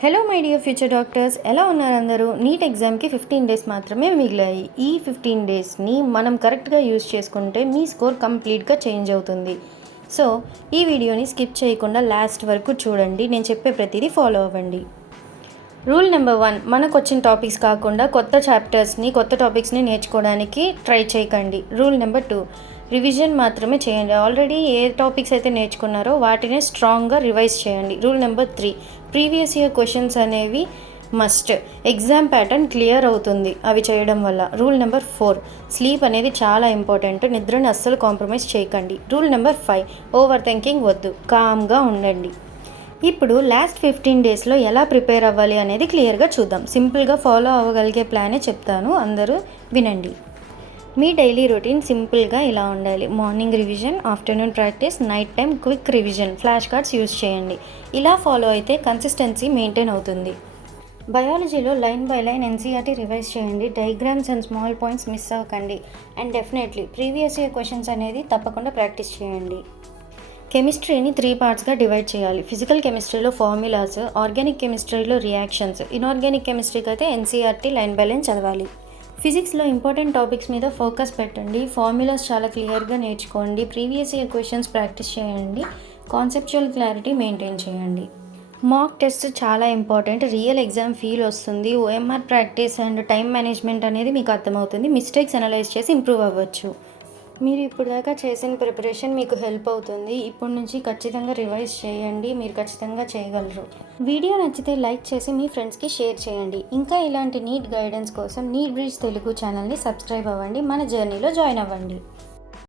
Hello my dear future doctors, ఎలా ఉన్నారు అందరూ? నీట్ ఎగ్జామ్కి 15 డేస్ మాత్రమే మిగిలాయి. ఈ 15 డేస్ని మనం కరెక్ట్గా యూజ్ చేసుకుంటే మీ స్కోర్ కంప్లీట్గా చేంజ్ అవుతుంది. సో ఈ వీడియోని స్కిప్ చేయకుండా లాస్ట్ వరకు చూడండి. నేను చెప్పే ప్రతిదీ ఫాలో అవ్వండి. రూల్ నెంబర్ 1, మనకు వచ్చిన టాపిక్స్ కాకుండా కొత్త టాపిక్స్ని నేర్చుకోవడానికి ట్రై చేయకండి. రూల్ నెంబర్ 2, రివిజన్ మాత్రమే చేయండి. ఆల్రెడీ ఏ టాపిక్స్ అయితే నేర్చుకున్నారో వాటిని స్ట్రాంగ్గా రివైజ్ చేయండి. Rule number 3, previous year questions అనేవి మస్ట్. ఎగ్జామ్ ప్యాటర్న్ క్లియర్ అవుతుంది అవి చేయడం వల్ల. రూల్ నెంబర్ 4, స్లీప్ అనేది చాలా ఇంపార్టెంట్. నిద్రని అస్సలు కాంప్రమైజ్ చేయకండి. రూల్ నెంబర్ 5, ఓవర్ థింకింగ్ వద్దు, కామ్గా ఉండండి. ఇప్పుడు లాస్ట్ 15 డేస్లో ఎలా ప్రిపేర్ అవ్వాలి అనేది క్లియర్గా చూద్దాం. సింపుల్గా ఫాలో అవ్వగలిగే ప్లానే చెప్తాను, అందరూ వినండి. మీ డైలీ రొటీన్ సింపుల్గా ఇలా ఉండాలి. Morning revision, afternoon practice, night time quick revision, flash cards use చేయండి. ఇలా ఫాలో అయితే కన్సిస్టెన్సీ మెయింటైన్ అవుతుంది. బయాలజీలో line by line NCERT revise చేయండి. Diagrams and small points miss అవ్వకండి. And definitely previous year questions అనేది తప్పకుండా ప్రాక్టీస్ చేయండి. కెమిస్ట్రీని 3 పార్ట్స్గా డివైడ్ చేయాలి. ఫిజికల్ కెమిస్ట్రీలో ఫార్ములాస్, ఆర్గానిక్ కెమిస్ట్రీలో రియాక్షన్స్, ఇన్ఆర్గానిక్ కెమిస్ట్రీకి అయితే ఎన్సీఆర్టీ లైన్ బై లైన్ చదవాలి. ఫిజిక్స్లో ఇంపార్టెంట్ టాపిక్స్ మీద ఫోకస్ పెట్టండి. ఫార్ములాస్ చాలా క్లియర్గా నేర్చుకోండి. ప్రీవియస్ ఇయర్ క్వశ్చన్స్ ప్రాక్టీస్ చేయండి. కాన్సెప్చువల్ క్లారిటీ మెయింటైన్ చేయండి. మాక్ టెస్ట్ చాలా ఇంపార్టెంట్. రియల్ ఎగ్జామ్ ఫీల్ వస్తుంది. OMR practice and time management అనేది మీకు అర్థమవుతుంది. మిస్టేక్స్ అనలైజ్ చేసి ఇంప్రూవ్ అవ్వచ్చు. మీరు ఇప్పుడు దాకా చేసిన ప్రిపరేషన్ మీకు హెల్ప్ అవుతుంది. ఇప్పటి నుంచి ఖచ్చితంగా రివైజ్ చేయండి. మీరు ఖచ్చితంగా చేయగలరు. వీడియో నచ్చితే లైక్ చేసి మీ ఫ్రెండ్స్కి షేర్ చేయండి. ఇంకా ఇలాంటి నీట్ గైడెన్స్ కోసం నీట్ బ్రిడ్జ్ తెలుగు ఛానల్ని సబ్స్క్రైబ్ అవ్వండి. మన జర్నీలో జాయిన్ అవ్వండి.